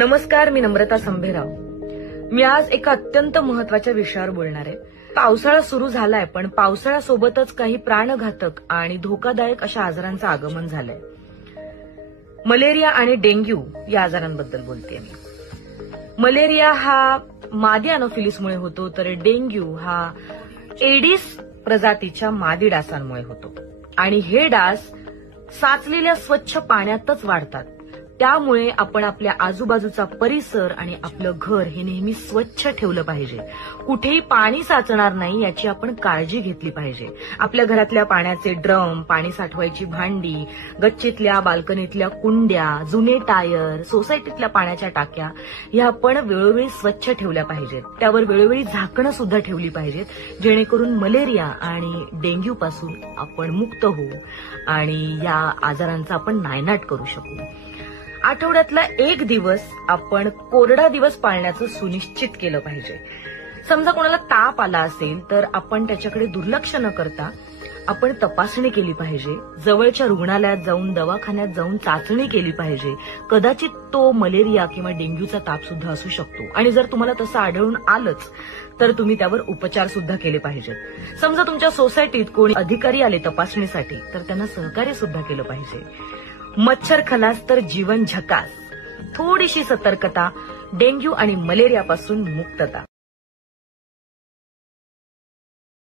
नमस्कार, मी नम्रता संभेराव। मी आज एका अत्यंत महत्वाच्या विषयावर बोलणार आहे। पावसाळा सुरू झालाय, पण पावसाळ्यासोबतच काही प्राणघातक आणि धोकादायक अशा आजारांचं आगमन झालंय। मलेरिया आणि डेंग्यू या आजारांबद्दल बोलतेय मी। मलेरिया हा मादी अनोफिलीसमुळे होतो, तर डेंग्यू हा एडिस प्रजातीच्या मादी डासांमुळे होतो। आणि हे डास साचलेल्या स्वच्छ पाण्यातच वाढतात। त्यामुळे आपण आपल्या आजूबाजूचा परिसर आणि आपलं घर हे नेहमी स्वच्छ ठेवलं पाहिजे। कुठेही पाणी साचणार नाही याची आपण काळजी घेतली पाहिजे। आपल्या घरातल्या पाण्याचे ड्रम, पाणी साठवायची भांडी, गच्चीतल्या बाल्कनीतल्या कुंड्या, जुने टायर, सोसायटीतल्या पाण्याच्या टाक्या ह्या आपण वेळोवेळी स्वच्छ ठेवल्या पाहिजेत। त्यावर वेळोवेळी झाकणं सुद्धा ठेवली पाहिजेत, जेणेकरून मलेरिया आणि डेंग्यू पासून आपण मुक्त होऊ आणि या आजारांचा आपण नायनाट करू शकू। आठवड्यातला एक दिवस आपण कोरडा दिवस पाळण्याचं सुनिश्चित केलं पाहिजे। समजा कोणाला ताप आला असेल तर आपण त्याच्याकडे दुर्लक्ष न करता आपण तपासणी केली पाहिजे। जवळच्या रुग्णालयात जाऊन, दवाखान्यात जाऊन चाचणी केली पाहिजे। कदाचित तो मलेरिया किंवा डेंग्यूचा ताप सुद्धा असू शकतो आणि जर तुम्हाला तसं आढळून आलंच तर तुम्ही त्यावर उपचार सुद्धा केले पाहिजेत। समजा तुमच्या सोसायटीत कोणी अधिकारी आले तपासणीसाठी तर त्यांना सहकार्य सुद्धा केलं पाहिजे। मच्छर खलास तर जीवन झकास। थोडीशी सतर्कता, डेंग्यू आणि मलेरियापासून मुक्तता।